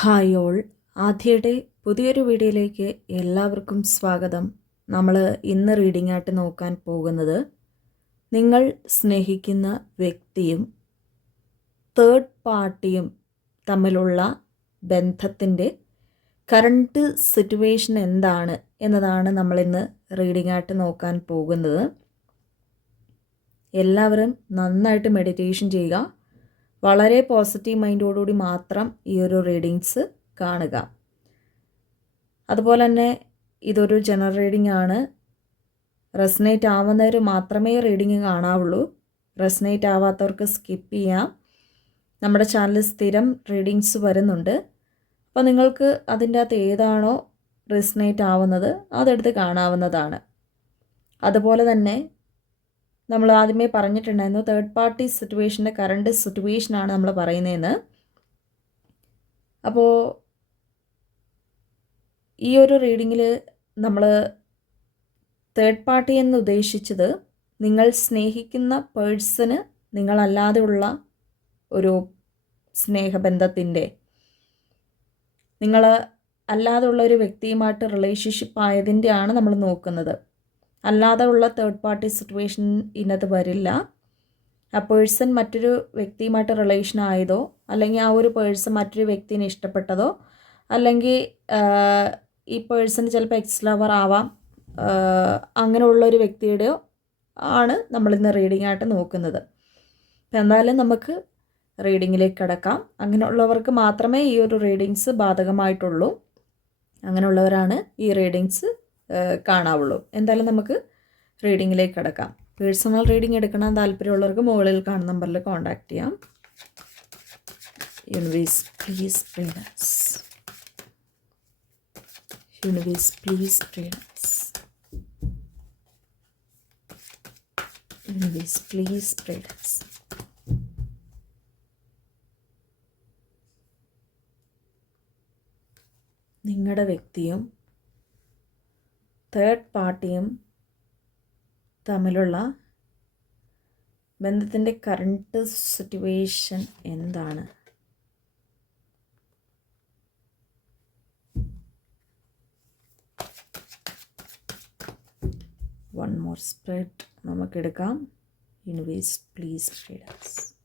Hi all. ആദ്യയുടെ പുതിയൊരു വീഡിയോയിലേക്ക് എല്ലാവർക്കും സ്വാഗതം. നമ്മൾ ഇന്ന് റീഡിംഗ് ആയിട്ട് നോക്കാൻ പോകുന്നത് നിങ്ങൾ സ്നേഹിക്കുന്ന വ്യക്തിയും തേർഡ് പാർട്ടിയും തമ്മിലുള്ള ബന്ധത്തിന്റെ കറണ്ട് സിറ്റുവേഷൻ എന്താണ് എന്നതാണ് നമ്മളിന്ന് റീഡിംഗ് ആയിട്ട് നോക്കാൻ പോകുന്നത്. എല്ലാവരും നന്നായിട്ട് മെഡിറ്റേഷൻ ചെയ്യുക. വളരെ പോസിറ്റീവ് മൈൻഡോടുകൂടി മാത്രം ഈ ഒരു റീഡിങ്സ് കാണുക. അതുപോലെ തന്നെ ഇതൊരു ജനറൽ റീഡിംഗ് ആണ്. റെസ്നേറ്റ് ആവുന്നവർ മാത്രമേ റീഡിങ് കാണാവുള്ളൂ. റെസ്നേറ്റ് ആവാത്തവർക്ക് സ്കിപ്പ് ചെയ്യാം. നമ്മുടെ ചാനലിൽ സ്ഥിരം റീഡിങ്സ് വരുന്നുണ്ട്. അപ്പോൾ നിങ്ങൾക്ക് അതിന്റെ അകത്ത് ഏതാണോ റെസ്നേറ്റ് ആവുന്നത് അതെടുത്ത് കാണാവുന്നതാണ്. അതുപോലെ തന്നെ നമ്മൾ ആദ്യമേ പറഞ്ഞിട്ടുണ്ടായിരുന്നു തേർഡ് പാർട്ടി സിറ്റുവേഷന്റെ കറണ്ട് സിറ്റുവേഷനാണ് നമ്മൾ പറയുന്നതെന്ന്. അപ്പോൾ ഈ ഒരു റീഡിങ്ങിൽ നമ്മൾ തേർഡ് പാർട്ടി എന്ന് ഉദ്ദേശിച്ചത് നിങ്ങൾ സ്നേഹിക്കുന്ന പേഴ്സന് നിങ്ങളല്ലാതെയുള്ള ഒരു സ്നേഹബന്ധത്തിന്റെ നിങ്ങൾ അല്ലാതെയുള്ള ഒരു വ്യക്തിയുമായിട്ട് റിലേഷൻഷിപ്പ് ആയതിന്റെയാണ് നമ്മൾ നോക്കുന്നത്. അല്ലാതെ ഉള്ള തേർഡ് പാർട്ടി സിറ്റുവേഷൻ ഇന്നത് വരില്ല. ആ പേഴ്സൺ മറ്റൊരു വ്യക്തിയുമായിട്ട് റിലേഷൻ ആയതോ അല്ലെങ്കിൽ ആ ഒരു പേഴ്സൺ മറ്റൊരു വ്യക്തിനെ ഇഷ്ടപ്പെട്ടതോ അല്ലെങ്കിൽ ഈ പേഴ്സൺ ചിലപ്പോൾ എക്സ് ലവർ ആവാം അങ്ങനെയുള്ള ഒരു വ്യക്തിയുടെയോ ആണ് നമ്മളിന്ന് റീഡിംഗ് ആയിട്ട് നോക്കുന്നത്. അപ്പം എന്തായാലും നമുക്ക് റീഡിങ്ങിലേക്ക് കിടക്കാം. അങ്ങനെയുള്ളവർക്ക് മാത്രമേ ഈ ഒരു റീഡിങ്സ് ബാധകമായിട്ടുള്ളൂ. അങ്ങനെയുള്ളവരാണ് ഈ റീഡിങ്സ് കാണാവുള്ളൂ. എന്തായാലും നമുക്ക് റീഡിങ്ങിലേക്ക് കിടക്കാം. പേഴ്സണൽ റീഡിംഗ് എടുക്കണം താല്പര്യമുള്ളവർക്ക് മുകളിൽ കാണുന്ന നമ്പറിൽ കോൺടാക്ട് ചെയ്യാം. Universe please prudence universe please prudence universe please prudence നിങ്ങളുടെ വ്യക്തിയും തേർഡ് പാർട്ടിയും തമ്മിലുള്ള ബന്ധത്തിന്റെ കറണ്ട് സിറ്റുവേഷൻ എന്താണ്? One more spread നമുക്കെടുക്കാം. Universe please freedoms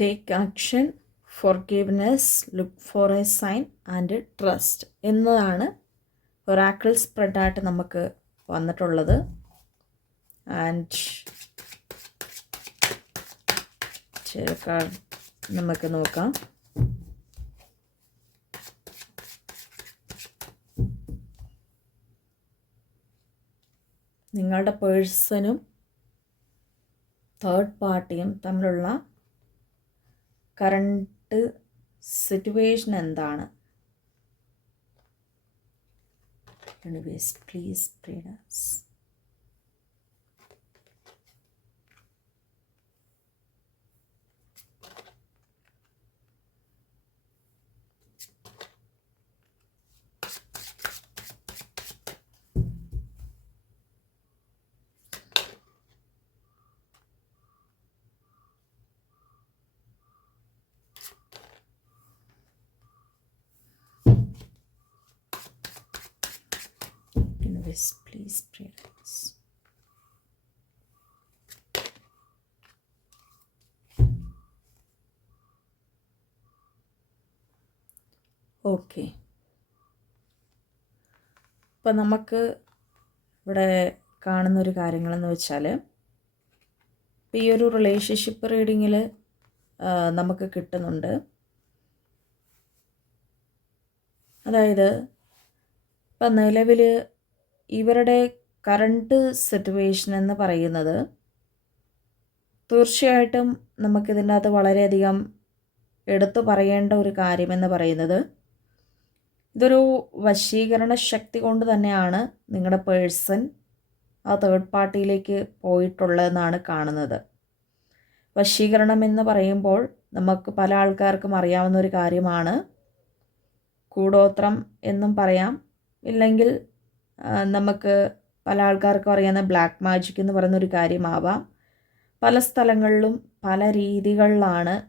take action forgiveness look for a sign and trust എന്നതാണ് ഒരാക്കിൾ സ്പ്രെഡായിട്ട് നമുക്ക് വന്നിട്ടുള്ളത്. ആൻഡ് ചേർക്കാൻ നമുക്ക് നോക്കാം. നിങ്ങളുടെ പേഴ്സണും തേർഡ് പാർട്ടിയും തമ്മിലുള്ള കറണ്ട് സിറ്റുവേഷൻ എന്താണ്? Please prudence universe please us okay ഇപ്പം നമുക്ക് ഇവിടെ കാണുന്ന ഒരു കാര്യങ്ങളെന്ന് വെച്ചാൽ ഇപ്പം ഈ ഒരു റിലേഷൻഷിപ്പ് റീഡിങ്ങിൽ നമുക്ക് കിട്ടുന്നുണ്ട്. അതായത് ഇപ്പം നിലവിൽ ഇവരുടെ കറണ്ട് സിറ്റുവേഷൻ എന്ന് പറയുന്നത് തീർച്ചയായിട്ടും നമുക്കിതിന്റെ അകത്ത് വളരെയധികം എടുത്തു പറയേണ്ട ഒരു കാര്യമെന്ന് പറയുന്നത്. ഇതൊരു വശീകരണ ശക്തി കൊണ്ട് തന്നെയാണ് നിങ്ങളുടെ പേഴ്സൺ ആ തേർഡ് പാർട്ടിയിലേക്ക് പോയിട്ടുള്ളതെന്നാണ് കാണുന്നത്. വശീകരണം എന്ന് പറയുമ്പോൾ നമുക്ക് പല ആൾക്കാർക്കും അറിയാവുന്ന ഒരു കാര്യമാണ്. കൂടോത്രം എന്നും പറയാം. ഇല്ലെങ്കിൽ നമുക്ക് പല ആൾക്കാർക്കും അറിയാവുന്ന ബ്ലാക്ക് മാജിക് എന്ന് പറയുന്നൊരു കാര്യമാവാം. പല സ്ഥലങ്ങളിലും പല രീതികളിലാണ്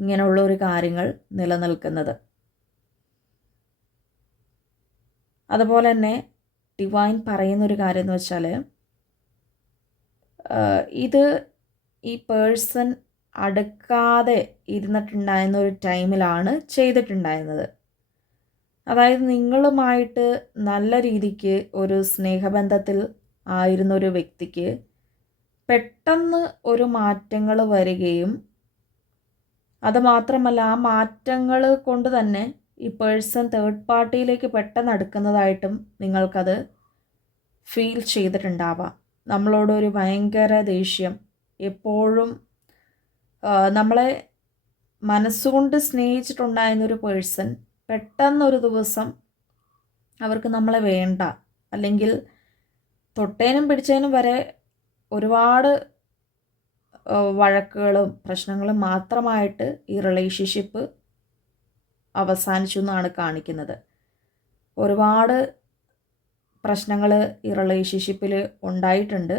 ഇങ്ങനെയുള്ള ഒരു കാര്യങ്ങൾ നിലനിൽക്കുന്നത്. അതുപോലെ തന്നെ ഡിവൈൻ പറയുന്നൊരു കാര്യം എന്ന് വെച്ചാൽ ഇത് ഈ പേഴ്സൺ അടുക്കാതെ ഇരുന്നിട്ടുണ്ടായിരുന്ന ഒരു ടൈമിലാണ് ചെയ്തിട്ടുണ്ടായിരുന്നത്. അതായത് നിങ്ങളുമായിട്ട് നല്ല രീതിക്ക് ഒരു സ്നേഹബന്ധത്തിൽ ആയിരുന്ന ഒരു വ്യക്തിക്ക് പെട്ടെന്ന് ഒരു മാറ്റങ്ങൾ വരികയും അതുമാത്രമല്ല ആ മാറ്റങ്ങൾ കൊണ്ട് തന്നെ ഈ പേഴ്സൺ തേർഡ് പാർട്ടിയിലേക്ക് പെട്ടെന്ന് അടുക്കുന്നതായിട്ടും നിങ്ങൾക്കത് ഫീൽ ചെയ്തിട്ടുണ്ടാവാം. നമ്മളോടൊരു ഭയങ്കര ദേഷ്യം. എപ്പോഴും നമ്മളെ മനസ്സുകൊണ്ട് സ്നേഹിച്ചിട്ടുണ്ടായിരുന്നൊരു പേഴ്സൺ പെട്ടെന്നൊരു ദിവസം അവർക്ക് നമ്മളെ വേണ്ട. അല്ലെങ്കിൽ തൊട്ടേനും പിടിച്ചേനും വരെ ഒരുപാട് വഴക്കുകളും പ്രശ്നങ്ങളും മാത്രമായിട്ട് ഈ റിലേഷൻഷിപ്പ് അവസാനിച്ചു എന്നാണ് കാണിക്കുന്നത്. ഒരുപാട് പ്രശ്നങ്ങൾ ഈ റിലേഷൻഷിപ്പിൽ ഉണ്ടായിട്ടുണ്ട്.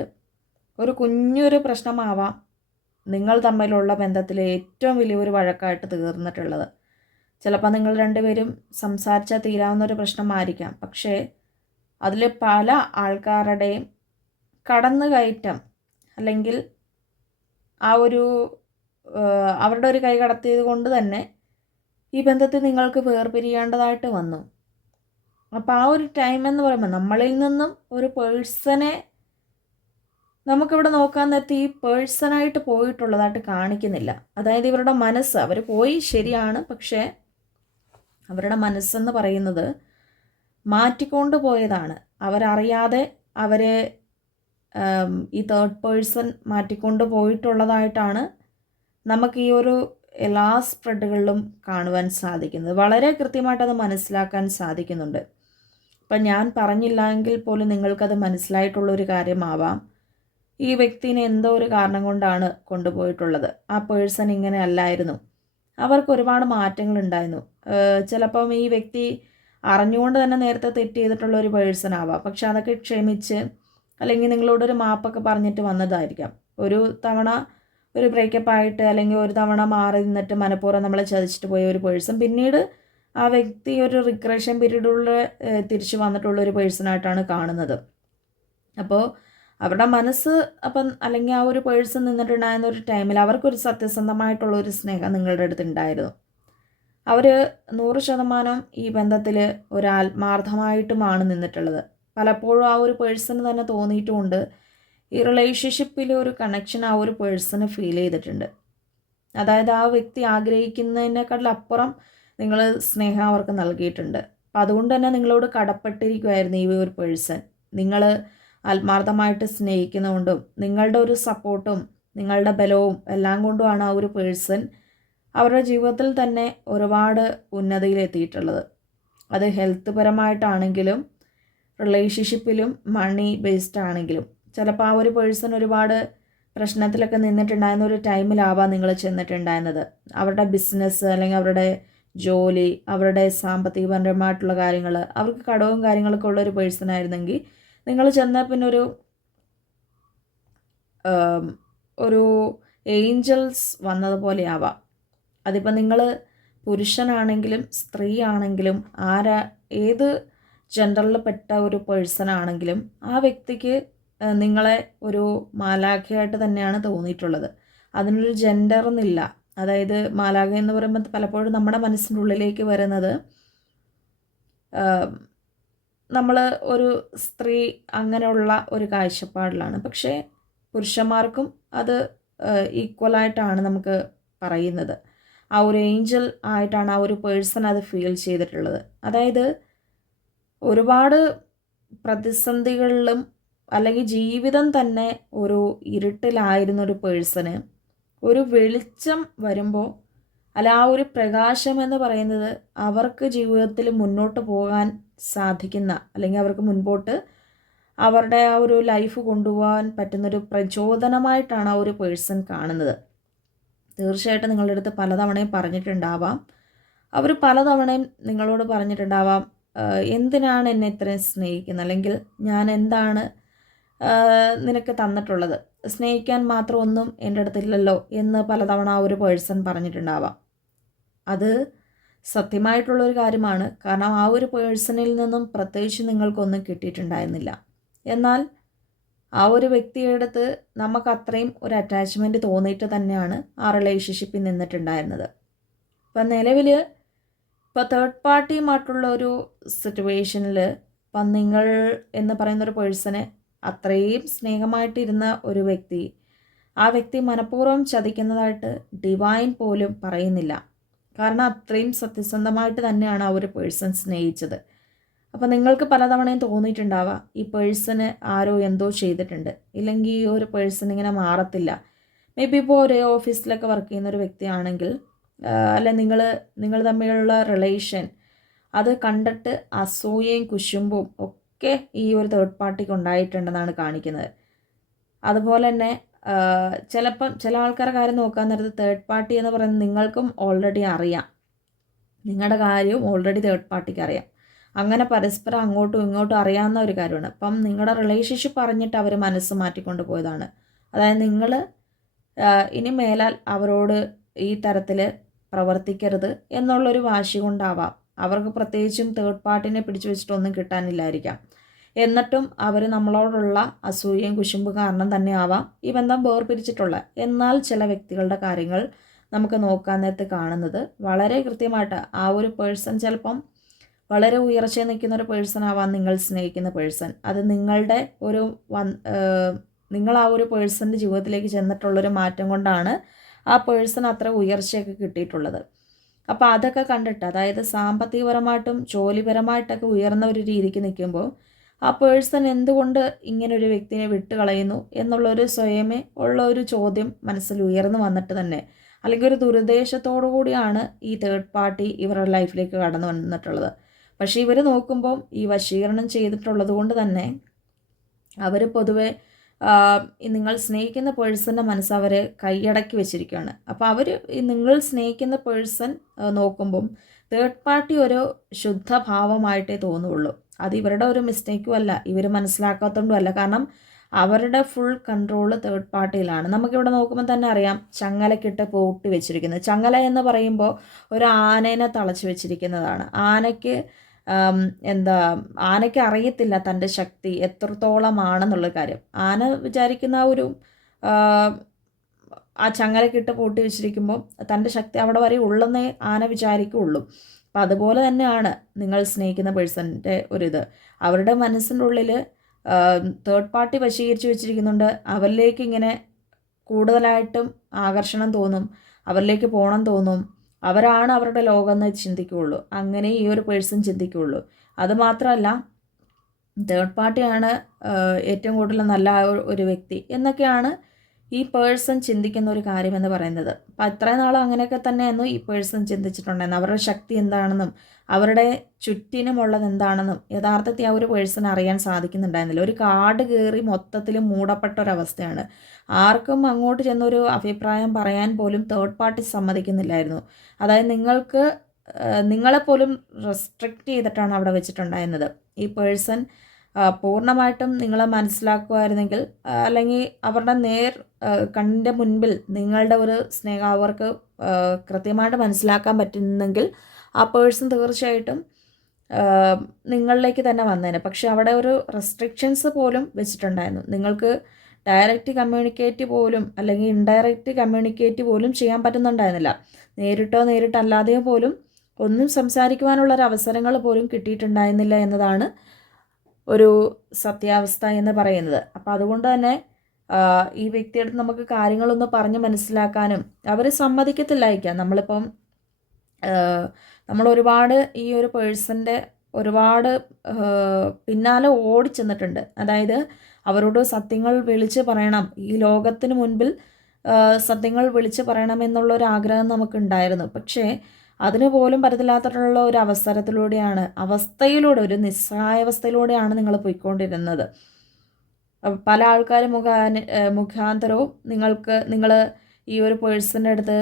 ഒരു കുഞ്ഞൊരു പ്രശ്നമാവാം നിങ്ങൾ തമ്മിലുള്ള ബന്ധത്തിലെ ഏറ്റവും വലിയൊരു വഴക്കായിട്ട് തീർന്നിട്ടുള്ളത്. ചിലപ്പോൾ നിങ്ങൾ രണ്ടുപേരും സംസാരിച്ചാൽ തീരാവുന്ന ഒരു പ്രശ്നമായിരിക്കാം. പക്ഷേ അതിൽ പല ആൾക്കാരുടെയും കടന്നുകയറ്റം അല്ലെങ്കിൽ ആ ഒരു അവരുടെ ഒരു കൈ കടത്തിയത് കൊണ്ട് തന്നെ ഈ ബന്ധത്തിൽ നിങ്ങൾക്ക് വേർപിരിയേണ്ടതായിട്ട് വന്നു. അപ്പോൾ ആ ഒരു ടൈം എന്ന് പറയുമ്പോൾ നമ്മളിൽ നിന്നും ഒരു പേഴ്സണെ നമുക്കിവിടെ നോക്കാൻ നേരത്തെ ഈ പേഴ്സണായിട്ട് പോയിട്ടുള്ളതായിട്ട് കാണിക്കുന്നില്ല. അതായത് ഇവരുടെ മനസ്സ് അവർ പോയി ശരിയാണ് പക്ഷേ അവരുടെ മനസ്സെന്ന് പറയുന്നത് മാറ്റിക്കൊണ്ട് പോയതാണ് അവരറിയാതെ അവരെ ഈ തേർഡ് പേഴ്സൺ മാറ്റിക്കൊണ്ട് പോയിട്ടുള്ളതായിട്ടാണ് നമുക്ക് ഈ ഒരു എല്ലാ സ്പ്രെഡുകളിലും കാണുവാൻ സാധിക്കുന്നത്. വളരെ കൃത്യമായിട്ട് അത് മനസ്സിലാക്കാൻ സാധിക്കുന്നുണ്ട്. ഇപ്പം ഞാൻ പറഞ്ഞില്ല എങ്കിൽ പോലും നിങ്ങൾക്കത് മനസ്സിലായിട്ടുള്ളൊരു കാര്യമാവാം. ഈ വ്യക്തിനെ എന്തോ ഒരു കാരണം കൊണ്ടാണ് കൊണ്ടുപോയിട്ടുള്ളത്. ആ പേഴ്സൺ ഇങ്ങനെ അല്ലായിരുന്നു. അവർക്ക് ഒരുപാട് മാറ്റങ്ങൾ ഉണ്ടായിരുന്നു ചിലപ്പം ഈ വ്യക്തി അറിഞ്ഞുകൊണ്ട് തന്നെ നേരത്തെ തെറ്റ് ചെയ്തിട്ടുള്ള ഒരു പേഴ്സൺ ആവാം. പക്ഷെ അതൊക്കെ ക്ഷമിച്ച് അല്ലെങ്കിൽ നിങ്ങളോടൊരു മാപ്പൊക്കെ പറഞ്ഞിട്ട് വന്നതായിരിക്കാം. ഒരു തവണ ഒരു ബ്രേക്കപ്പ് ആയിട്ട് അല്ലെങ്കിൽ ഒരു തവണ മാറി നിന്നിട്ട് മനഃപൂർവം നമ്മളെ ചതിച്ചിട്ട് പോയ ഒരു പേഴ്സൺ പിന്നീട് ആ വ്യക്തി ഒരു റിക്രേഷൻ പീരീഡുള്ള തിരിച്ചു വന്നിട്ടുള്ള ഒരു പേഴ്സണായിട്ടാണ് കാണുന്നത്. അപ്പോൾ അവരുടെ മനസ്സ് അപ്പം അല്ലെങ്കിൽ ആ ഒരു പേഴ്സൺ നിന്നിട്ടുണ്ടായിരുന്ന ഒരു ടൈമിൽ അവർക്കൊരു സത്യസന്ധമായിട്ടുള്ള ഒരു സ്നേഹം നിങ്ങളുടെ അടുത്ത് ഉണ്ടായിരുന്നു അവർ നൂറ് ശതമാനം ഈ ബന്ധത്തിൽ ഒരു ആത്മാർത്ഥമായിട്ടുമാണ് നിന്നിട്ടുള്ളത്. പലപ്പോഴും ആ ഒരു പേഴ്സണ് തന്നെ തോന്നിയിട്ടുമുണ്ട്. ഈ റിലേഷൻഷിപ്പിൽ ഒരു കണക്ഷൻ ആ ഒരു പേഴ്സണ് ഫീൽ ചെയ്തിട്ടുണ്ട്. അതായത് ആ വ്യക്തി ആഗ്രഹിക്കുന്നതിനേക്കാളപ്പുറം നിങ്ങൾ സ്നേഹം അവർക്ക് നൽകിയിട്ടുണ്ട്. അപ്പം അതുകൊണ്ട് തന്നെ നിങ്ങളോട് കടപ്പെട്ടിരിക്കുമായിരുന്നു ഈ ഒരു പേഴ്സൺ നിങ്ങൾ ആത്മാർത്ഥമായിട്ട് സ്നേഹിക്കുന്നതുകൊണ്ടും നിങ്ങളുടെ ഒരു സപ്പോർട്ടും നിങ്ങളുടെ ബലവും എല്ലാം കൊണ്ടുമാണ് ആ ഒരു പേഴ്സൺ അവരുടെ ജീവിതത്തിൽ തന്നെ ഒരുപാട് ഉന്നതിയിലെത്തിയിട്ടുള്ളത്. അത് ഹെൽത്ത് പരമായിട്ടാണെങ്കിലും റിലേഷൻഷിപ്പിലും മണി ബേസ്ഡ് ആണെങ്കിലും. ചിലപ്പോൾ ആ ഒരു പേഴ്സൺ ഒരുപാട് പ്രശ്നത്തിലൊക്കെ നിന്നിട്ടുണ്ടായിരുന്ന ഒരു ടൈമിലാവാം നിങ്ങൾ ചെന്നിട്ടുണ്ടായിരുന്നത്. അവരുടെ ബിസിനസ് അല്ലെങ്കിൽ അവരുടെ ജോലി അവരുടെ സാമ്പത്തികപരമായിട്ടുള്ള കാര്യങ്ങൾ അവർക്ക് കടവും കാര്യങ്ങളൊക്കെ ഉള്ള ഒരു പേഴ്സൺ ആയിരുന്നെങ്കിൽ നിങ്ങൾ ചെന്നാൽ പിന്നെ ഒരു ഒരു ഏഞ്ചൽസ് വന്നതുപോലെ ആവാം. അതിപ്പോൾ നിങ്ങൾ പുരുഷനാണെങ്കിലും സ്ത്രീ ആണെങ്കിലും ആരാ ഏത് ജെൻഡറിൽ പെട്ട ഒരു പേഴ്സൺ ആണെങ്കിലും ആ വ്യക്തിക്ക് നിങ്ങളെ ഒരു മാലാഖയായിട്ട് തന്നെയാണ് തോന്നിയിട്ടുള്ളത്. അതിനൊരു ജെൻഡർ എന്നില്ല. അതായത് മാലാഖ എന്ന് പറയുമ്പോൾ പലപ്പോഴും നമ്മുടെ മനസ്സിന്റെ ഉള്ളിലേക്ക് വരുന്നത് നമ്മൾ ഒരു സ്ത്രീ അങ്ങനെയുള്ള ഒരു കാഴ്ചപ്പാടിലാണ്. പക്ഷേ പുരുഷന്മാർക്കും അത് ഈക്വലായിട്ടാണ് നമുക്ക് പറയുന്നത്. ആ ഒരു ഏഞ്ചൽ ആയിട്ടാണ് ആ ഒരു പേഴ്സൺ അത് ഫീൽ ചെയ്തിട്ടുള്ളത്. അതായത് ഒരുപാട് പ്രതിസന്ധികളിലും അല്ലെങ്കിൽ ജീവിതം തന്നെ ഒരു ഇരുട്ടിലായിരുന്ന ഒരു പേഴ്സണ് ഒരു വെളിച്ചം വരുമ്പോൾ അല്ല ആ ഒരു പ്രകാശം എന്ന് പറയുന്നത് അവർക്ക് ജീവിതത്തിൽ മുന്നോട്ട് പോകാൻ സാധിക്കുന്ന അല്ലെങ്കിൽ അവർക്ക് മുൻപോട്ട് അവരുടെ ആ ഒരു ലൈഫ് കൊണ്ടുപോകാൻ പറ്റുന്നൊരു പ്രചോദനമായിട്ടാണ് ആ ഒരു പേഴ്സൺ കാണുന്നത്. തീർച്ചയായിട്ടും നിങ്ങളുടെ അടുത്ത് പലതവണയും പറഞ്ഞിട്ടുണ്ടാവാം. അവർ പലതവണയും നിങ്ങളോട് പറഞ്ഞിട്ടുണ്ടാവാം എന്തിനാണ് എന്നെ ഇത്രയും സ്നേഹിക്കുന്നത്? അല്ലെങ്കിൽ ഞാൻ എന്താണ് നിനക്ക് തന്നിട്ടുള്ളത്. സ്നേഹിക്കാൻ മാത്രം ഒന്നും എന്റെ അടുത്തില്ലല്ലോ എന്ന് പലതവണ ആ ഒരു പേഴ്സൺ പറഞ്ഞിട്ടുണ്ടാവാം. അത് സത്യമായിട്ടുള്ളൊരു കാര്യമാണ്. കാരണം ആ ഒരു പേഴ്സണിൽ നിന്നും പ്രത്യേകിച്ച് നിങ്ങൾക്കൊന്നും കിട്ടിയിട്ടുണ്ടായിരുന്നില്ല. എന്നാൽ ആ ഒരു വ്യക്തിയുടെ അടുത്ത് നമുക്ക് അത്രയും ഒരു അറ്റാച്ച്മെന്റ് തോന്നിയിട്ട് തന്നെയാണ് ആ റിലേഷൻഷിപ്പിൽ നിന്നിട്ടുണ്ടായിരുന്നത്. ഇപ്പം നിലവിൽ ഇപ്പോൾ തേർഡ് പാർട്ടിയുമായിട്ടുള്ള ഒരു സിറ്റുവേഷനിൽ ഇപ്പം നിങ്ങൾ എന്ന് പറയുന്ന ഒരു പേഴ്സണ് അത്രയും സ്നേഹമായിട്ടിരുന്ന ഒരു വ്യക്തി ആ വ്യക്തി മനഃപൂർവം ചതിക്കുന്നതായിട്ട് ഡിവൈൻ പോലും പറയുന്നില്ല. കാരണം അത്രയും സത്യസന്ധമായിട്ട് തന്നെയാണ് ആ ഒരു പേഴ്സൺ സ്നേഹിച്ചത്. അപ്പോൾ നിങ്ങൾക്ക് പലതവണയും തോന്നിയിട്ടുണ്ടാവുക ഈ പേഴ്സണ് ആരോ എന്തോ ചെയ്തിട്ടുണ്ട്. ഇല്ലെങ്കിൽ ഈ ഒരു പേഴ്സൺ ഇങ്ങനെ മാറത്തില്ല. മേ ബി ഇപ്പോൾ ഒരേ ഓഫീസിലൊക്കെ വർക്ക് ചെയ്യുന്ന ഒരു വ്യക്തിയാണെങ്കിൽ അല്ല നിങ്ങൾ നിങ്ങൾ തമ്മിലുള്ള റിലേഷൻ അത് കണ്ടിട്ട് അസൂയയും കുശുമ്പും ഒക്കെ ഈ ഒരു തേർഡ് പാർട്ടിക്ക് ഉണ്ടായിട്ടുണ്ടെന്നാണ് കാണിക്കുന്നത്. അതുപോലെ തന്നെ ചിലപ്പം ചില ആൾക്കാരുടെ കാര്യം നോക്കാൻ നേരത്ത് തേർഡ് പാർട്ടി എന്ന് പറയുന്നത് നിങ്ങൾക്കും ഓൾറെഡി അറിയാം. നിങ്ങളുടെ കാര്യവും ഓൾറെഡി തേർഡ് പാർട്ടിക്ക് അറിയാം. അങ്ങനെ പരസ്പരം അങ്ങോട്ടും ഇങ്ങോട്ടും അറിയാവുന്ന ഒരു കാര്യമാണ്. അപ്പം നിങ്ങളുടെ റിലേഷൻഷിപ്പ് അറിഞ്ഞിട്ട് അവർ മനസ്സ് മാറ്റിക്കൊണ്ട് പോയതാണ്. അതായത് നിങ്ങൾ ഇനി മേലാൽ അവരോട് ഈ തരത്തിൽ പ്രവർത്തിക്കരുത് എന്നുള്ളൊരു വാശി കൊണ്ടാവാം. അവർക്ക് പ്രത്യേകിച്ചും തേർഡ് പാർട്ടിനെ പിടിച്ചു വെച്ചിട്ടൊന്നും കിട്ടാനില്ലായിരിക്കാം. എന്നിട്ടും അവർ നമ്മളോടുള്ള അസൂയയും കുശുമ്പ് കാരണം തന്നെ ആവാം ഈ ബന്ധം വേർപിരിച്ചിട്ടുള്ള. എന്നാൽ ചില വ്യക്തികളുടെ കാര്യങ്ങൾ നമുക്ക് നോക്കാൻ നേരത്ത് കാണുന്നത് വളരെ കൃത്യമായിട്ട് ആ ഒരു പേഴ്സൺ ചിലപ്പം വളരെ ഉയർച്ച നിൽക്കുന്ന ഒരു പേഴ്സൺ ആവാം നിങ്ങൾ സ്നേഹിക്കുന്ന പേഴ്സൺ അത് നിങ്ങളുടെ ഒരു നിങ്ങൾ ആ ഒരു പേഴ്സന്റെ ജീവിതത്തിലേക്ക് ചെന്നിട്ടുള്ളൊരു മാറ്റം കൊണ്ടാണ് ആ പേഴ്സൺ അത്ര ഉയർച്ചയൊക്കെ കിട്ടിയിട്ടുള്ളത്. അപ്പോൾ അതൊക്കെ കണ്ടിട്ട് അതായത് സാമ്പത്തികപരമായിട്ടും ജോലിപരമായിട്ടൊക്കെ ഉയർന്ന ഒരു രീതിക്ക് നിൽക്കുമ്പോൾ ആ പേഴ്സൺ എന്തുകൊണ്ട് ഇങ്ങനെ ഒരു വ്യക്തിനെ വിട്ടുകളയുന്നു എന്നുള്ളൊരു സ്വയമേ ഉള്ള ഒരു ചോദ്യം മനസ്സിൽ ഉയർന്നു വന്നിട്ട് തന്നെ അല്ലെങ്കിൽ ഒരു ദുരുദ്ദേശത്തോടു കൂടിയാണ് ഈ തേർഡ് പാർട്ടി ഇവരുടെ ലൈഫിലേക്ക് കടന്നു വന്നിട്ടുള്ളത്. പക്ഷേ ഇവർ നോക്കുമ്പോൾ ഈ വശീകരണം ചെയ്തിട്ടുള്ളത് കൊണ്ട് തന്നെ അവർ പൊതുവെ നിങ്ങൾ സ്നേഹിക്കുന്ന പേഴ്സന്റെ മനസ്സ് അവർ കൈയടക്കി വെച്ചിരിക്കുകയാണ്. അപ്പോൾ അവർ നിങ്ങൾ സ്നേഹിക്കുന്ന പേഴ്സൺ നോക്കുമ്പം തേർഡ് പാർട്ടി ഒരു ശുദ്ധഭാവമായിട്ടേ തോന്നുള്ളൂ. അത് ഇവരുടെ ഒരു മിസ്റ്റേക്കും അല്ല. ഇവർ മനസ്സിലാക്കാത്തതുകൊണ്ടും അല്ല. കാരണം അവരുടെ ഫുൾ കൺട്രോൾ തേർഡ് പാർട്ടിയിലാണ് നമുക്കിവിടെ നോക്കുമ്പോൾ തന്നെ അറിയാം ചങ്ങലക്കിട്ട് പൂട്ടി വെച്ചിരിക്കുന്നത് ചങ്ങല എന്ന് പറയുമ്പോൾ ഒരു ആനേനെ തളച്ച് വെച്ചിരിക്കുന്നതാണ്. ആനയ്ക്ക് എന്താ ആനയ്ക്ക് അറിയത്തില്ല തന്റെ ശക്തി എത്രത്തോളമാണെന്നുള്ള കാര്യം. ആന വിചാരിക്കുന്ന ആ ഒരു ആ ചങ്ങലക്കിട്ട് പൂട്ടി വെച്ചിരിക്കുമ്പോൾ തന്റെ ശക്തി അവിടെ വരെ ഉള്ളെന്നേ ആന വിചാരിക്കുള്ളൂ. അപ്പം അതുപോലെ തന്നെയാണ് നിങ്ങൾ സ്നേഹിക്കുന്ന പേഴ്സന്റെ ഒരിത്. അവരുടെ മനസ്സിന്റെ ഉള്ളിൽ തേർഡ് പാർട്ടി വശീകരിച്ച് വെച്ചിരിക്കുന്നുണ്ട്. അവരിലേക്ക് ഇങ്ങനെ കൂടുതലായിട്ടും ആകർഷണം തോന്നും. അവരിലേക്ക് പോകണം തോന്നും. അവരാണ് അവരുടെ ലോകം എന്ന് ചിന്തിക്കുകയുള്ളൂ. അങ്ങനെ ഈ ഒരു പേഴ്സൺ ചിന്തിക്കുകയുള്ളൂ. അതുമാത്രമല്ല തേർഡ് പാർട്ടിയാണ് ഏറ്റവും കൂടുതൽ നല്ല ഒരു വ്യക്തി എന്നൊക്കെയാണ് ഈ പേഴ്സൺ ചിന്തിക്കുന്ന ഒരു കാര്യമെന്ന് പറയുന്നത്. അപ്പം അത്രയും നാളും അങ്ങനെയൊക്കെ തന്നെയായിരുന്നു ഈ പേഴ്സൺ ചിന്തിച്ചിട്ടുണ്ടായിരുന്നു അവരുടെ ശക്തി എന്താണെന്നും അവരുടെ ചുറ്റിനുമുള്ളത് എന്താണെന്നും യഥാർത്ഥത്തിൽ ആ ഒരു പേഴ്സൺ അറിയാൻ സാധിക്കുന്നുണ്ടായിരുന്നില്ല. ഒരു കാട് കയറി മൊത്തത്തിൽ മൂടപ്പെട്ട ഒരവസ്ഥയാണ് ആർക്കും അങ്ങോട്ട് ചെന്നൊരു അഭിപ്രായം പറയാൻ പോലും തേർഡ് പാർട്ടി സമ്മതിക്കുന്നില്ലായിരുന്നു. അതായത് നിങ്ങൾക്ക് നിങ്ങളെപ്പോലും റെസ്ട്രിക്റ്റ് ചെയ്തിട്ടാണ് അവിടെ വെച്ചിട്ടുണ്ടായിരുന്നത്. ഈ പേഴ്സൺ പൂർണമായിട്ടും നിങ്ങളെ മനസ്സിലാക്കുമായിരുന്നെങ്കിൽ അല്ലെങ്കിൽ അവരുടെ നേർ കണ്ണിന്റെ മുൻപിൽ നിങ്ങളുടെ ഒരു സ്നേഹം അവർക്ക് കൃത്യമായിട്ട് മനസ്സിലാക്കാൻ പറ്റുന്നെങ്കിൽ ആ പേഴ്സൺ തീർച്ചയായിട്ടും നിങ്ങളിലേക്ക് തന്നെ വന്നേനെ. പക്ഷെ അവിടെ ഒരു റെസ്ട്രിക്ഷൻസ് പോലും വെച്ചിട്ടുണ്ടായിരുന്നു. നിങ്ങൾക്ക് ഡയറക്റ്റ് കമ്മ്യൂണിക്കേറ്റ് പോലും അല്ലെങ്കിൽ ഇൻഡയറക്റ്റ് കമ്മ്യൂണിക്കേറ്റ് പോലും ചെയ്യാൻ പറ്റുന്നുണ്ടായിരുന്നില്ല. നേരിട്ടോ നേരിട്ടല്ലാതെയോ പോലും ഒന്നും സംസാരിക്കുവാനുള്ള ഒരു അവസരങ്ങൾ പോലും കിട്ടിയിട്ടുണ്ടായിരുന്നില്ല എന്നതാണ് ഒരു സത്യാവസ്ഥ എന്ന് പറയുന്നത്. അപ്പോൾ അതുകൊണ്ട് തന്നെ ഈ വ്യക്തിയുടെ നമുക്ക് കാര്യങ്ങളൊന്ന് പറഞ്ഞ് മനസ്സിലാക്കാനും അവർ സമ്മതിക്കത്തില്ലായിരിക്കാം. നമ്മളിപ്പം നമ്മൾ ഒരുപാട് ഈ ഒരു പേഴ്സന്റെ ഒരുപാട് പിന്നാലെ ഓടിച്ചെന്നിട്ടുണ്ട്. അതായത് അവരോട് സത്യങ്ങൾ വിളിച്ച് പറയണം. ഈ ലോകത്തിന് മുൻപിൽ സത്യങ്ങൾ വിളിച്ച് പറയണം എന്നുള്ള ഒരു ആഗ്രഹം നമുക്കുണ്ടായിരുന്നു. പക്ഷേ അതിന് പോലും പറ്റത്തില്ലാത്തിട്ടുള്ള ഒരു അവസരത്തിലൂടെയാണ് അവസ്ഥയിലൂടെ ഒരു നിസ്സഹായാവസ്ഥയിലൂടെയാണ് നിങ്ങൾ പോയിക്കൊണ്ടിരുന്നത്. പല ആൾക്കാർ മുഖാന് മുഖാന്തരവും നിങ്ങൾക്ക് നിങ്ങൾ ഈ ഒരു പേഴ്സന്റെ അടുത്ത്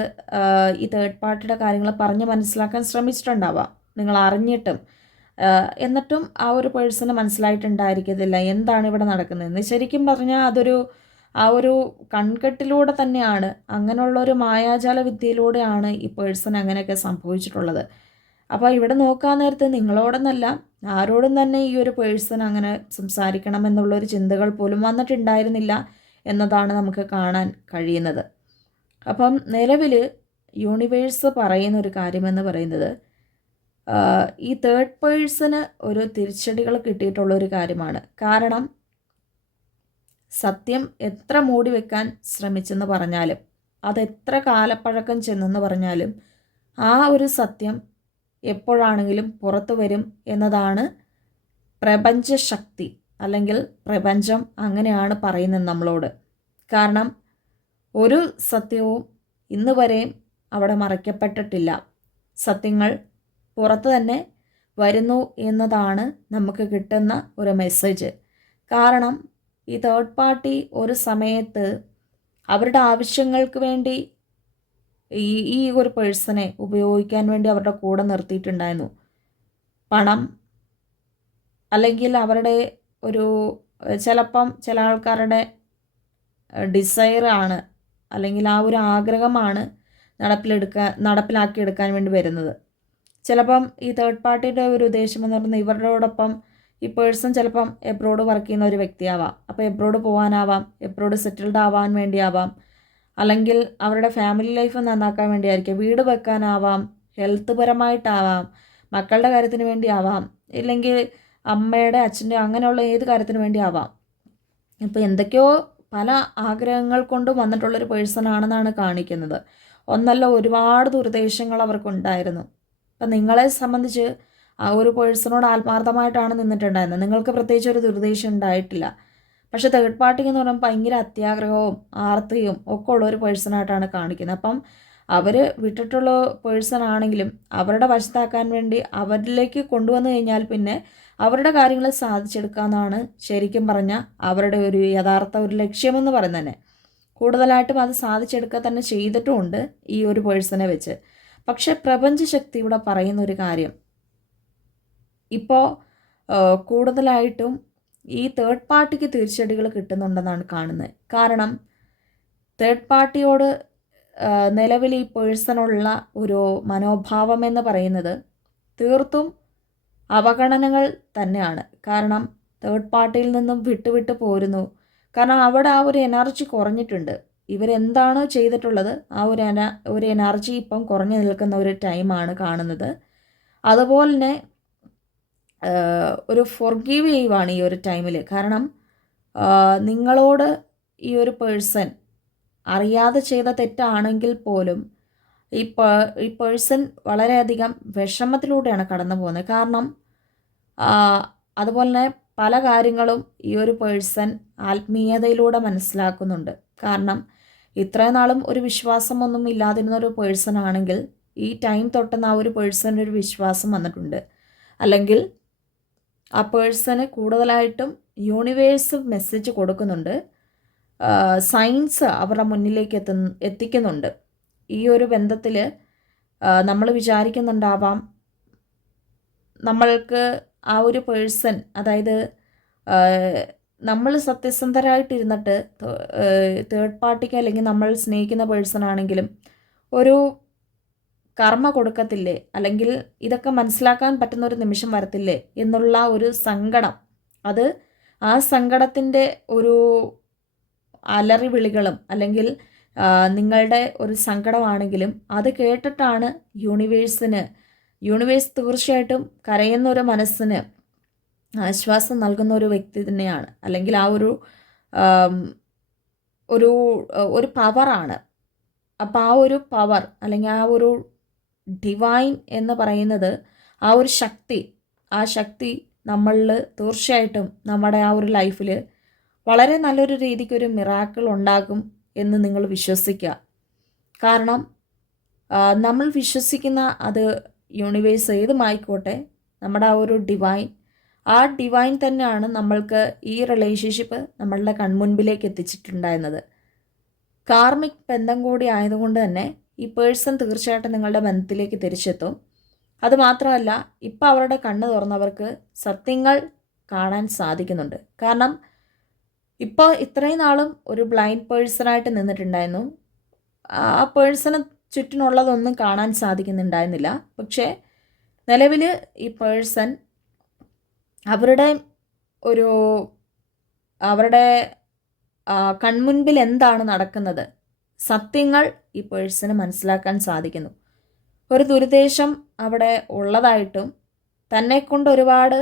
ഈ തേർഡ് പാർട്ടിയുടെ കാര്യങ്ങൾ പറഞ്ഞ് മനസ്സിലാക്കാൻ ശ്രമിച്ചിട്ടുണ്ടാവാം. നിങ്ങൾ അറിഞ്ഞിട്ടും. എന്നിട്ടും ആ ഒരു പേഴ്സണ് മനസ്സിലായിട്ടുണ്ടായിരിക്കത്തില്ല എന്താണ് ഇവിടെ നടക്കുന്നതെന്ന്. ശരിക്കും പറഞ്ഞാൽ അതൊരു ആ ഒരു കൺകെട്ടിലൂടെ തന്നെയാണ്. അങ്ങനെയുള്ള ഒരു മായാജാല വിദ്യയിലൂടെയാണ് ഈ പേഴ്സൺ അങ്ങനെയൊക്കെ സംഭവിച്ചിട്ടുള്ളത്. അപ്പോൾ ഇവിടെ നോക്കാൻ നേരത്ത് നിങ്ങളോടൊന്നല്ല ആരോടും തന്നെ ഈ ഒരു പേഴ്സൺ അങ്ങനെ സംസാരിക്കണം എന്നുള്ളൊരു ചിന്തകൾ പോലും വന്നിട്ടുണ്ടായിരുന്നില്ല എന്നതാണ് നമുക്ക് കാണാൻ കഴിയുന്നത്. അപ്പം നിലവിൽ യൂണിവേഴ്സ് പറയുന്ന ഒരു കാര്യമെന്ന് പറയുന്നത് ഈ തേർഡ് പേഴ്സന് ഒരു തിരിച്ചടികൾ കിട്ടിയിട്ടുള്ള ഒരു കാര്യമാണ്. കാരണം സത്യം എത്ര മൂടി വെക്കാൻ ശ്രമിച്ചെന്ന് പറഞ്ഞാലും അതെത്ര കാലപ്പഴക്കം ചെന്നെന്ന് പറഞ്ഞാലും ആ ഒരു സത്യം എപ്പോഴാണെങ്കിലും പുറത്തു വരും എന്നതാണ് പ്രപഞ്ചശക്തി അല്ലെങ്കിൽ പ്രപഞ്ചം അങ്ങനെയാണ് പറയുന്നത് നമ്മളോട്. കാരണം ഒരു സത്യവും ഇന്ന് വരെയും അവിടെ മറയ്ക്കപ്പെട്ടിട്ടില്ല. സത്യങ്ങൾ പുറത്ത് തന്നെ വരുന്നു എന്നതാണ് നമുക്ക് കിട്ടുന്ന ഒരു മെസ്സേജ് കാരണം ഈ തേർഡ് പാർട്ടി ഒരു സമയത്ത് അവരുടെ ആവശ്യങ്ങൾക്ക് വേണ്ടി ഈ ഈ ഒരു പേഴ്സണെ ഉപയോഗിക്കാൻ വേണ്ടി അവരുടെ കൂടെ നിർത്തിയിട്ടുണ്ടായിരുന്നു. പണം അല്ലെങ്കിൽ അവരുടെ ഒരു ചിലപ്പം ചില ആൾക്കാരുടെ ഡിസൈറാണ് അല്ലെങ്കിൽ ആ ഒരു ആഗ്രഹമാണ് നടപ്പിലെടുക്കാൻ നടപ്പിലാക്കിയെടുക്കാൻ വേണ്ടി വരുന്നത്. ചിലപ്പം ഈ തേർഡ് പാർട്ടിയുടെ ഒരു ഉദ്ദേശം എന്ന് പറയുന്നത് ഇവരോടൊപ്പം ഈ പേഴ്സൺ ചിലപ്പം എബ്രോഡ് വർക്ക് ചെയ്യുന്ന ഒരു വ്യക്തിയാവാം. അപ്പോൾ എബ്രോഡ് പോകാനാവാം എബ്രോഡ് സെറ്റിൽഡ് ആവാൻ വേണ്ടിയാവാം. അല്ലെങ്കിൽ അവരുടെ ഫാമിലി ലൈഫ് നന്നാക്കാൻ വേണ്ടിയായിരിക്കും വീട് വെക്കാനാവാം ഹെൽത്ത് പരമായിട്ടാവാം മക്കളുടെ കാര്യത്തിന് വേണ്ടി ആവാം ഇല്ലെങ്കിൽ അമ്മയുടെ അച്ഛന്റെ അങ്ങനെയുള്ള ഏത് കാര്യത്തിന് വേണ്ടി ആവാം ഇപ്പോൾ എന്തൊക്കെയോ പല ആഗ്രഹങ്ങൾ കൊണ്ടും വന്നിട്ടുള്ളൊരു പേഴ്സൺ ആണെന്നാണ് കാണിക്കുന്നത്. ഒന്നല്ല ഒരുപാട് ദുർദ്ദേശങ്ങൾ അവർക്കുണ്ടായിരുന്നു. അപ്പം നിങ്ങളെ സംബന്ധിച്ച് ആ ഒരു പേഴ്സണോട് ആത്മാർത്ഥമായിട്ടാണ് നിന്നിട്ടുണ്ടായിരുന്നത്. നിങ്ങൾക്ക് പ്രത്യേകിച്ച് ഒരു ദുർദ്ദേശം ഉണ്ടായിട്ടില്ല. പക്ഷേ തേർഡ് പാർട്ടി എന്ന് പറയുമ്പോൾ ഭയങ്കര അത്യാഗ്രഹവും ആർത്തിയും ഒക്കെ ഉള്ള ഒരു പേഴ്സണായിട്ടാണ് കാണിക്കുന്നത്. അപ്പം അവർ വിട്ടിട്ടുള്ള പേഴ്സൺ ആണെങ്കിലും അവരുടെ വശത്താക്കാൻ വേണ്ടി അവരിലേക്ക് കൊണ്ടുവന്നു കഴിഞ്ഞാൽ പിന്നെ അവരുടെ കാര്യങ്ങൾ സാധിച്ചെടുക്കാമെന്നാണ് ശരിക്കും പറഞ്ഞാൽ അവരുടെ ഒരു യഥാർത്ഥ ഒരു ലക്ഷ്യമെന്ന് പറയുന്നത് തന്നെ കൂടുതലായിട്ടും അത് സാധിച്ചെടുക്കുക തന്നെ ചെയ്തിട്ടുമുണ്ട് ഈ ഒരു പേഴ്സണെ വെച്ച്. പക്ഷേ പ്രപഞ്ചശക്തി ഇവിടെ പറയുന്ന ഒരു കാര്യം. ഇപ്പോൾ കൂടുതലായിട്ടും ഈ തേർഡ് പാർട്ടിക്ക് തിരിച്ചടികൾ കിട്ടുന്നുണ്ടെന്നാണ് കാണുന്നത് കാരണം തേർഡ് പാർട്ടിയോട് നിലവിൽ ഈ പേഴ്സണുള്ള ഒരു മനോഭാവം എന്ന് പറയുന്നത് തീർത്തും അവഗണനകൾ തന്നെയാണ്. കാരണം തേർഡ് പാർട്ടിയിൽ നിന്നും വിട്ടുവിട്ട് പോരുന്നു. കാരണം അവിടെ ആ ഒരു എനർജി കുറഞ്ഞിട്ടുണ്ട്. ഇവരെന്താണോ ചെയ്തിട്ടുള്ളത്? ആ ഒരു എന ഒരു എനർജി ഇപ്പം കുറഞ്ഞു നിൽക്കുന്ന ഒരു ടൈമാണ് കാണുന്നത്. അതുപോലെ തന്നെ ഒരു ഫൊർഗീവ് ചെയ്യുവാണ് ഈ ഒരു ടൈമിൽ കാരണം നിങ്ങളോട് ഈ ഒരു പേഴ്സൺ അറിയാതെ ചെയ്ത തെറ്റാണെങ്കിൽ പോലും ഈ ഈ പേഴ്സൺ വളരെയധികം വിഷമത്തിലൂടെയാണ് കടന്നു പോകുന്നത്. കാരണം അതുപോലെ തന്നെ പല കാര്യങ്ങളും ഈ ഒരു പേഴ്സൺ ആത്മീയതയിലൂടെ മനസ്സിലാക്കുന്നുണ്ട്. കാരണം ഇത്രയും നാളും ഒരു വിശ്വാസമൊന്നും ഇല്ലാതിരുന്ന ഒരു പേഴ്സൺ ആണെങ്കിൽ ഈ ടൈം തൊട്ടെന്ന് ആ ഒരു പേഴ്സണിന് ഒരു വിശ്വാസം വന്നിട്ടുണ്ട്. അല്ലെങ്കിൽ ആ പേഴ്സണ് കൂടുതലായിട്ടും യൂണിവേഴ്സ് മെസ്സേജ് കൊടുക്കുന്നുണ്ട്. സയൻസ് അവരുടെ മുന്നിലേക്ക് എത്തുന്ന എത്തിക്കുന്നുണ്ട്. ഈ ഒരു ബന്ധത്തിൽ നമ്മൾ വിചാരിക്കുന്നുണ്ടാവാം നമ്മൾക്ക് ആ ഒരു പേഴ്സൺ അതായത് നമ്മൾ സത്യസന്ധരായിട്ടിരുന്നിട്ട് തേർഡ് പാർട്ടിക്ക് അല്ലെങ്കിൽ നമ്മൾ സ്നേഹിക്കുന്ന പേഴ്സൺ ആണെങ്കിലും ഒരു കർമ്മ കൊടുക്കത്തില്ലേ? അല്ലെങ്കിൽ ഇതൊക്കെ മനസ്സിലാക്കാൻ പറ്റുന്ന ഒരു നിമിഷം വരത്തില്ലേ? എന്നുള്ള ഒരു സങ്കടം. അത് ആ സങ്കടത്തിന്റെ ഒരു അലറി വിളികളും അല്ലെങ്കിൽ നിങ്ങളുടെ ഒരു സങ്കടമാണെങ്കിലും അത് കേട്ടിട്ടാണ് യൂണിവേഴ്സിന് യൂണിവേഴ്സ് തീർച്ചയായിട്ടും കരയുന്ന ഒരു മനസ്സിന് ആശ്വാസം നൽകുന്ന ഒരു വ്യക്തി തന്നെയാണ്. അല്ലെങ്കിൽ ആ ഒരു ഒരു ഒരു പവറാണ് അപ്പോൾ ആ ഒരു പവർ അല്ലെങ്കിൽ ആ ഒരു ഡിവൈൻ എന്ന് പറയുന്നത് ആ ഒരു ശക്തി ആ ശക്തി നമ്മളിൽ തീർച്ചയായിട്ടും നമ്മുടെ ആ ഒരു ലൈഫിൽ വളരെ നല്ലൊരു രീതിക്ക് ഒരു മിറാക്കിൾ ഉണ്ടാകും എന്ന് നിങ്ങൾ വിശ്വസിക്കുക. കാരണം നമ്മൾ വിശ്വസിക്കുന്ന അത് യൂണിവേഴ്സ് ഏതുമായിക്കോട്ടെ നമ്മുടെ ആ ഒരു ഡിവൈൻ ആ ഡിവൈൻ തന്നെയാണ് നമ്മൾക്ക് ഈ റിലേഷൻഷിപ്പ് നമ്മളുടെ കൺമുൻപിലേക്ക് എത്തിച്ചിട്ടുണ്ടായിരുന്നത്. കാർമിക് ബന്ധം കൂടി ആയതുകൊണ്ട് തന്നെ ഈ പേഴ്സൺ തീർച്ചയായിട്ടും നിങ്ങളുടെ ബന്ധത്തിലേക്ക് തിരിച്ചെത്തും. അതുമാത്രമല്ല ഇപ്പോൾ അവരുടെ കണ്ണ് തുറന്നവർക്ക് സത്യങ്ങൾ കാണാൻ സാധിക്കുന്നുണ്ട്. കാരണം ഇപ്പോൾ ഇത്രയും നാളും ഒരു ബ്ലൈൻഡ് പേഴ്സണായിട്ട് നിന്നിട്ടുണ്ടായിരുന്നു. ആ പേഴ്സണ് ചുറ്റിനുള്ളതൊന്നും കാണാൻ സാധിക്കുന്നുണ്ടായിരുന്നില്ല. പക്ഷേ നിലവിൽ ഈ പേഴ്സൺ അവരുടെ ഒരു അവരുടെ കൺമുൻപിൽ എന്താണ് നടക്കുന്നത്? സത്യങ്ങൾ ഈ പേഴ്സണ് മനസ്സിലാക്കാൻ സാധിക്കുന്നു. ഒരു ദുരുദ്ദേശം അവിടെ ഉള്ളതായിട്ടും തന്നെ കൊണ്ട് ഒരുപാട്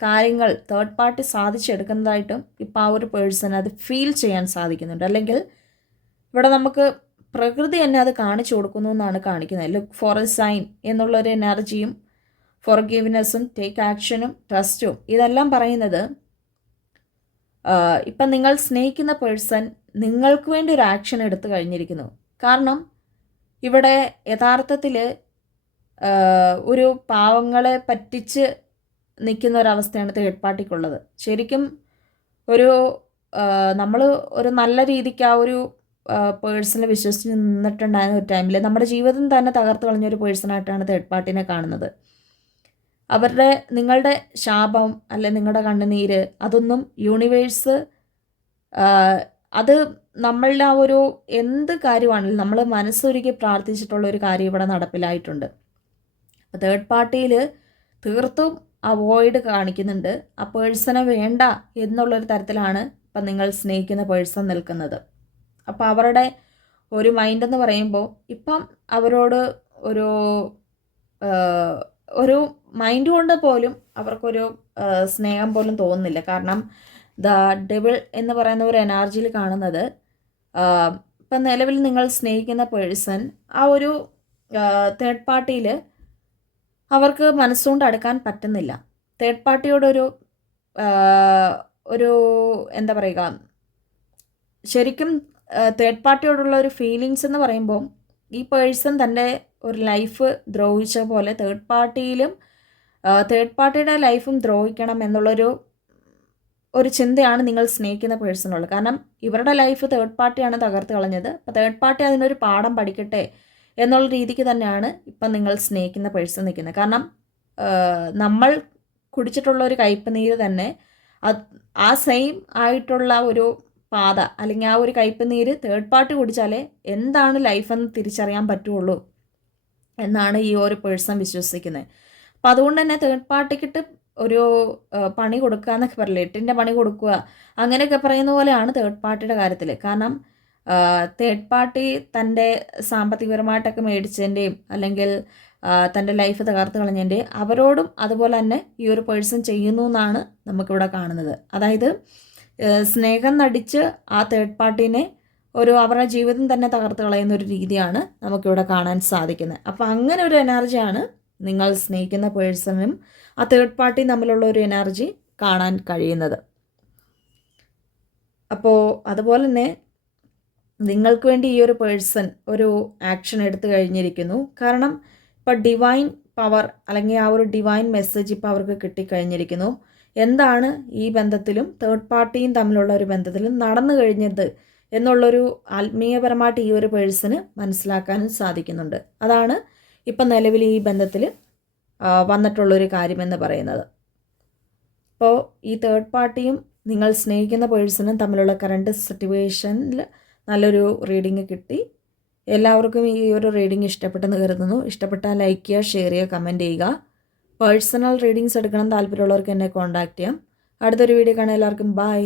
കാര്യങ്ങൾ തേർഡ് പാർട്ടി സാധിച്ചെടുക്കുന്നതായിട്ടും ഇപ്പോൾ ആ ഒരു പേഴ്സൺ അത് ഫീൽ ചെയ്യാൻ സാധിക്കുന്നുണ്ട്. അല്ലെങ്കിൽ ഇവിടെ നമുക്ക് പ്രകൃതി തന്നെ അത് കാണിച്ചു കൊടുക്കുന്നു എന്നാണ് കാണിക്കുന്നത്. ലുക്ക് ഫോർ എ സൈൻ എന്നുള്ളൊരു എനർജിയും ഫോർ ഗീവ്നെസ്സും ടേക്ക് ആക്ഷനും ട്രസ്റ്റും ഇതെല്ലാം പറയുന്നത് ഇപ്പം നിങ്ങൾ സ്നേഹിക്കുന്ന പേഴ്സൺ നിങ്ങൾക്ക് വേണ്ടി ഒരു ആക്ഷൻ എടുത്തു കഴിഞ്ഞിരിക്കുന്നു. കാരണം ഇവിടെ യഥാർത്ഥത്തിൽ ഒരു പാവങ്ങളെ പറ്റിച്ച് നിൽക്കുന്ന ഒരവസ്ഥയാണ് തേർഡ് പാർട്ടിക്കുള്ളത് ശരിക്കും ഒരു നമ്മൾ ഒരു നല്ല രീതിക്ക് ആ ഒരു പേഴ്സണെ വിശ്വസിച്ച് നിന്നിട്ടുണ്ടായിരുന്ന ഒരു ടൈമിൽ നമ്മുടെ ജീവിതം തന്നെ തകർത്ത് കളഞ്ഞ ഒരു പേഴ്സണായിട്ടാണ് തേർഡ് പാർട്ടിനെ കാണുന്നത്. അവരുടെ നിങ്ങളുടെ ശാപം അല്ലെ നിങ്ങളുടെ കണ്ണുനീര് അതൊന്നും യൂണിവേഴ്സ് അത് നമ്മളുടെ ആ ഒരു എന്ത് കാര്യമാണെങ്കിലും നമ്മൾ മനസ്സൊരുക്കി പ്രാർത്ഥിച്ചിട്ടുള്ള ഒരു കാര്യം ഇവിടെ നടപ്പിലായിട്ടുണ്ട്. തേർഡ് പാർട്ടിയിൽ തീർത്തും അവോയ്ഡ് കാണിക്കുന്നുണ്ട്. ആ പേഴ്സണെ വേണ്ട എന്നുള്ളൊരു തരത്തിലാണ് ഇപ്പം നിങ്ങൾ സ്നേഹിക്കുന്ന പേഴ്സൺ നിൽക്കുന്നത്. അപ്പോൾ അവരുടെ ഒരു മൈൻഡ് എന്ന് പറയുമ്പോൾ ഇപ്പം അവരോട് ഒരു ഒരു മൈൻഡ് കൊണ്ട് പോലും അവർക്കൊരു സ്നേഹം പോലും തോന്നുന്നില്ല. കാരണം ദ ഡെവിൾ എന്ന് പറയുന്ന ഒരു എനർജിയിൽ കാണുന്നത് ഇപ്പം നിലവിൽ നിങ്ങൾ സ്നേഹിക്കുന്ന പേഴ്സൺ ആ ഒരു തേർഡ് പാർട്ടിയിൽ അവർക്ക് മനസ്സുകൊണ്ട് അടുക്കാൻ പറ്റുന്നില്ല. തേർഡ് പാർട്ടിയോടൊരു ഒരു എന്താ പറയുക ശരിക്കും തേർഡ് പാർട്ടിയോടുള്ള ഒരു ഫീലിങ്സ് എന്ന് പറയുമ്പോൾ ഈ പേഴ്സൺ തന്റെ ഒരു ലൈഫ് ദ്രോഹിച്ച പോലെ തേർഡ് പാർട്ടിയിലും തേർഡ് പാർട്ടിയുടെ ലൈഫും ദ്രോഹിക്കണം എന്നുള്ളൊരു ഒരു ചിന്തയാണ് നിങ്ങൾ സ്നേഹിക്കുന്ന പേഴ്സണുള്ളത് കാരണം ഇവരുടെ ലൈഫ് തേർഡ് പാർട്ടിയാണ് തകർത്ത് കളഞ്ഞത്. അപ്പോൾ തേർഡ് പാർട്ടി അതിനൊരു പാഠം പഠിക്കട്ടെ എന്നുള്ള രീതിക്ക് തന്നെയാണ് ഇപ്പം നിങ്ങൾ സ്നേഹിക്കുന്ന പേഴ്സൺ നിൽക്കുന്നത്. കാരണം നമ്മൾ കുടിച്ചിട്ടുള്ള ഒരു കയ്പ് നീര് തന്നെ ആ സെയിം ആയിട്ടുള്ള ഒരു പാത അല്ലെങ്കിൽ ആ ഒരു കയ്പ് നീര് തേർഡ് പാർട്ടി കുടിച്ചാലേ എന്താണ് ലൈഫെന്ന് തിരിച്ചറിയാൻ പറ്റുള്ളൂ എന്നാണ് ഈ ഒരു പേഴ്സൺ വിശ്വസിക്കുന്നത്. അപ്പോൾ അതുകൊണ്ട് തന്നെ തേർഡ് പാർട്ടിക്കിട്ട് ഒരു പണി കൊടുക്കുക എന്നൊക്കെ പറയില്ല എട്ടിന്റെ പണി കൊടുക്കുക അങ്ങനെയൊക്കെ പറയുന്ന പോലെയാണ് തേർഡ് പാർട്ടിയുടെ കാര്യത്തിൽ കാരണം തേർഡ് പാർട്ടി തന്റെ സാമ്പത്തികപരമായിട്ടൊക്കെ മേടിച്ചതിന്റെയും അല്ലെങ്കിൽ തന്റെ ലൈഫ് തകർത്ത് കളഞ്ഞതിന്റെ അവരോടും അതുപോലെ തന്നെ ഈ ഒരു പേഴ്സൺ ചെയ്യുന്നു എന്നാണ് നമുക്കിവിടെ കാണുന്നത്. അതായത് സ്നേഹം നടിച്ച് ആ തേർഡ് പാർട്ടീനെ ഒരു അവരുടെ ജീവിതം തന്നെ തകർത്ത് കളയുന്ന ഒരു രീതിയാണ് നമുക്കിവിടെ കാണാൻ സാധിക്കുന്നത്. അപ്പോൾ അങ്ങനെ ഒരു എനർജിയാണ് നിങ്ങൾ സ്നേഹിക്കുന്ന പേഴ്സണും ആ തേർഡ് പാർട്ടി തമ്മിലുള്ള ഒരു എനർജി കാണാൻ കഴിയുന്നത്. അപ്പോൾ അതുപോലെ തന്നെ നിങ്ങൾക്ക് വേണ്ടി ഈ ഒരു പേഴ്സൺ ഒരു ആക്ഷൻ എടുത്തു കഴിഞ്ഞിരിക്കുന്നു. കാരണം ഇപ്പോൾ ഡിവൈൻ പവർ അല്ലെങ്കിൽ ആ ഒരു ഡിവൈൻ മെസ്സേജ് ഇപ്പോൾ അവർക്ക് കിട്ടിക്കഴിഞ്ഞിരിക്കുന്നു. എന്താണ് ഈ ബന്ധത്തിലും തേർഡ് പാർട്ടിയും തമ്മിലുള്ള ഒരു ബന്ധത്തിലും നടന്നു കഴിഞ്ഞത് എന്നുള്ളൊരു ആത്മീയപരമായിട്ട് ഈ ഒരു പേഴ്സന് മനസ്സിലാക്കാനും സാധിക്കുന്നുണ്ട്. അതാണ് ഇപ്പം നിലവിൽ ഈ ബന്ധത്തിൽ വന്നിട്ടുള്ളൊരു കാര്യമെന്ന് പറയുന്നത്. അപ്പോൾ ഈ തേർഡ് പാർട്ടിയും നിങ്ങൾ സ്നേഹിക്കുന്ന പേഴ്സണും തമ്മിലുള്ള കറണ്ട് സിറ്റുവേഷനിൽ നല്ലൊരു റീഡിങ് കിട്ടി. എല്ലാവർക്കും ഈ ഒരു റീഡിങ് ഇഷ്ടപ്പെട്ടെന്ന് കരുതുന്നു. ഇഷ്ടപ്പെട്ടാൽ ലൈക്ക് ചെയ്യുക ഷെയർ ചെയ്യുക കമന്റ് ചെയ്യുക. പേഴ്സണൽ റീഡിങ്സ് എടുക്കണം താല്പര്യമുള്ളവർക്ക് എന്നെ കോൺടാക്റ്റ് ചെയ്യാം. അടുത്തൊരു വീഡിയോ കാണാൻ എല്ലാവർക്കും ബൈ